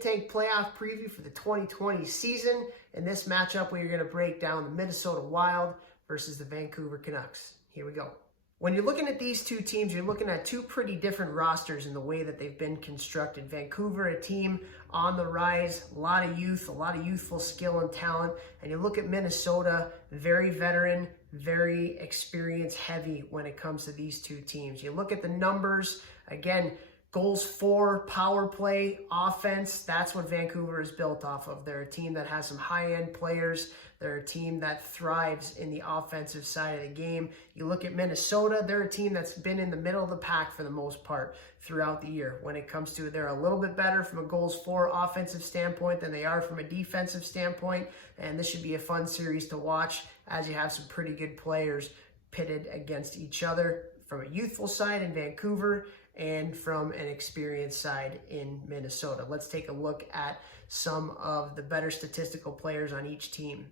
Think Tank playoff preview for the 2020 season. In this matchup, we are going to break down the Minnesota Wild versus the Vancouver Canucks. Here we go. When you're looking at these two teams, you're looking at two pretty different rosters in the way that they've been constructed. Vancouver, a team on the rise, a lot of youth, a lot of youthful skill and talent. And you look at Minnesota, very veteran, very experience heavy when it comes to these two teams. You look at the numbers, again, goals for, power play, offense, that's what Vancouver is built off of. They're a team that has some high-end players. They're a team that thrives in the offensive side of the game. You look at Minnesota, they're a team that's been in the middle of the pack for the most part throughout the year. When it comes to it, they're a little bit better from a goals for offensive standpoint than they are from a defensive standpoint. And this should be a fun series to watch as you have some pretty good players pitted against each other from a youthful side in Vancouver and from an experienced side in Minnesota. Let's take a look at some of the better statistical players on each team.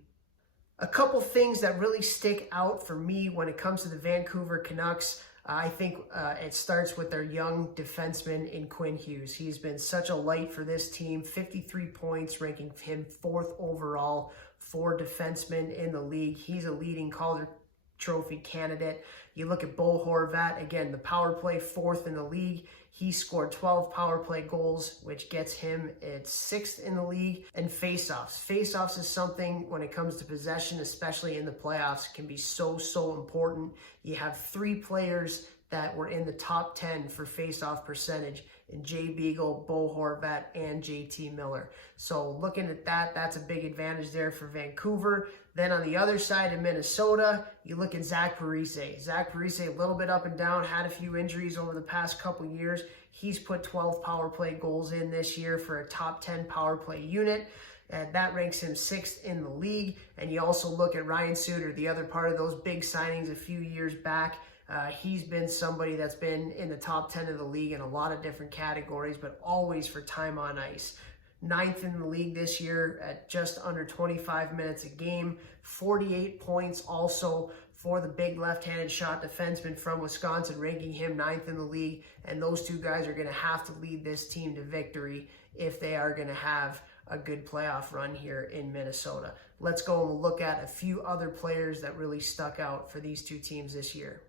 A couple things that really stick out for me when it comes to the Vancouver Canucks, I think it starts with their young defenseman in Quinn Hughes. He's been such a light for this team, 53 points, ranking him 4th overall for defensemen in the league. He's a leading Calder Trophy candidate. You look at Horvat, again, the power play 4th in the league. He scored 12 power play goals, which gets him at 6th in the league. And faceoffs. Faceoffs is something when it comes to possession, especially in the playoffs, can be so important. You have 3 players that were in the top 10 for faceoff percentage in Jay Beagle, Bo Horvat, and JT Miller. So looking at that, that's a big advantage there for Vancouver. Then on the other side of Minnesota, you look at Zach Parise. Zach Parise, a little bit up and down, had a few injuries over the past couple years. He's put 12 power play goals in this year for a top 10 power play unit. And that ranks him 6th in the league. And you also look at Ryan Suter, the other part of those big signings a few years back. He's been somebody that's been in the top 10 of the league in a lot of different categories, but always for time on ice. 9th in the league this year at just under 25 minutes a game. 48 points also for the big left-handed shot defenseman from Wisconsin, ranking him 9th in the league. And those two guys are going to have to lead this team to victory if they are going to have a good playoff run here in Minnesota. Let's go and look at a few other players that really stuck out for these two teams this year.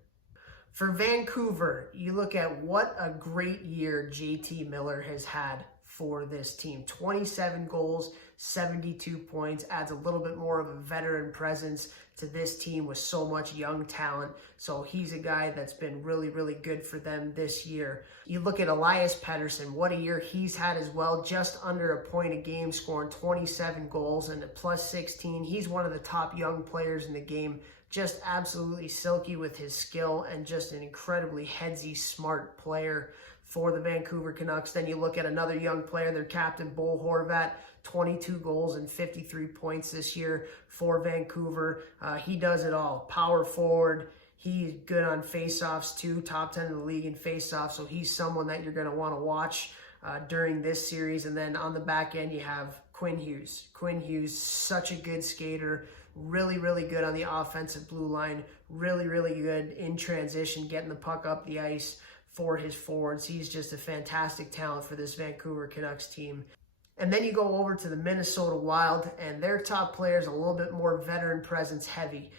For Vancouver, you look at what a great year JT Miller has had for this team. 27 goals, 72 points, adds a little bit more of a veteran presence to this team with so much young talent. So he's a guy that's been really good for them this year. You look at Elias Pettersson, what a year he's had as well, just under a point a game, scoring 27 goals and a +16. He's one of the top young players in the game. Just absolutely silky with his skill and just an incredibly headsy, smart player for the Vancouver Canucks. Then you look at another young player, their captain, Bo Horvat, 22 goals and 53 points this year for Vancouver. He does it all. Power forward. He's good on faceoffs too, top 10 in the league in faceoffs. So he's someone that you're going to want to watch during this series. And then on the back end, you have Quinn Hughes. Quinn Hughes, such a good skater. Really good on the offensive blue line. Really good in transition, getting the puck up the ice for his forwards. He's just a fantastic talent for this Vancouver Canucks team. And then you go over to the Minnesota Wild, and their top player is a little bit more veteran presence heavy.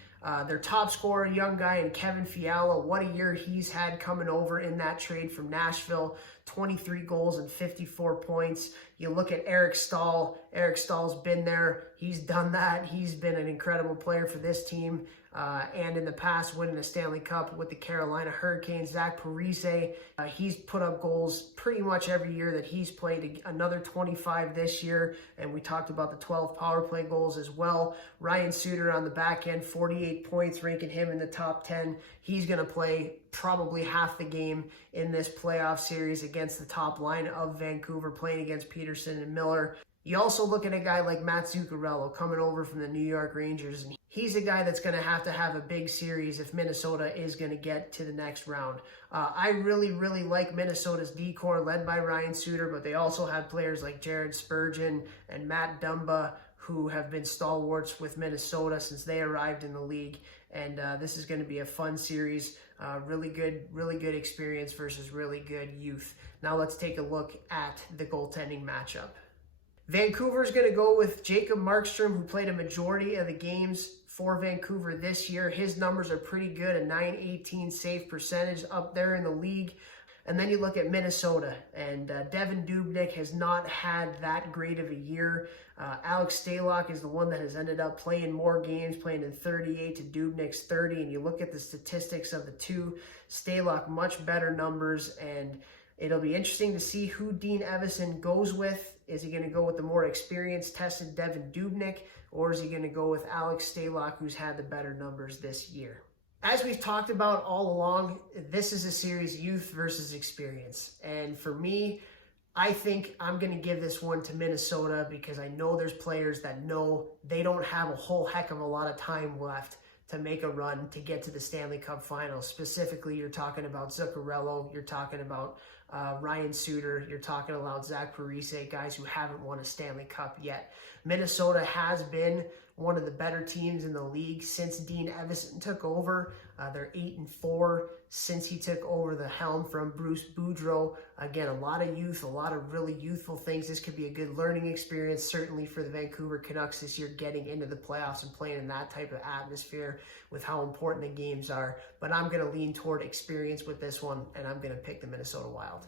Their top scorer, young guy, in Kevin Fiala, what a year he's had coming over in that trade from Nashville. 23 goals and 54 points. You look at Eric Staal. Eric Staal's been there. He's done that. He's been an incredible player for this team. And in the past, winning a Stanley Cup with the Carolina Hurricanes. Zach Parise, he's put up goals pretty much every year that he's played. Another 25 this year, and we talked about the 12 power play goals as well. Ryan Suter on the back end, 48 points, ranking him in the top 10. He's going to play probably half the game in this playoff series against the top line of Vancouver, playing against Peterson and Miller. You also look at a guy like Matt Zuccarello coming over from the New York Rangers, and he's a guy that's going to have a big series if Minnesota is going to get to the next round. I really like Minnesota's D-core led by Ryan Suter, but they also have players like Jared Spurgeon and Matt Dumba who have been stalwarts with Minnesota since they arrived in the league. And this is going to be a fun series. Really good experience versus really good youth. Now let's take a look at the goaltending matchup. Vancouver's going to go with Jacob Markstrom, who played a majority of the games for Vancouver this year. His numbers are pretty good, a .918 save percentage, up there in the league. And then you look at Minnesota, and Devan Dubnyk has not had that great of a year. Alex Stalock is the one that has ended up playing more games, playing in 38 to Dubnyk's 30. And you look at the statistics of the two, Stalock much better numbers, and it'll be interesting to see who Dean Evason goes with. Is he going to go with the more experienced, tested Devan Dubnyk, or is he going to go with Alex Stalock, who's had the better numbers this year? As we've talked about all along, this is a series youth versus experience. And for me, I think I'm going to give this one to Minnesota because I know there's players that know they don't have a whole heck of a lot of time left to make a run to get to the Stanley Cup Finals. Specifically, you're talking about Zuccarello, you're talking about Ryan Suter, you're talking about Zach Parise, guys who haven't won a Stanley Cup yet. Minnesota has been one of the better teams in the league since Dean Evason took over. They're 8-4 since he took over the helm from Bruce Boudreau. Again, a lot of youth, a lot of really youthful things. This could be a good learning experience, certainly for the Vancouver Canucks this year, getting into the playoffs and playing in that type of atmosphere with how important the games are. But I'm going to lean toward experience with this one, and I'm going to pick the Minnesota Wild.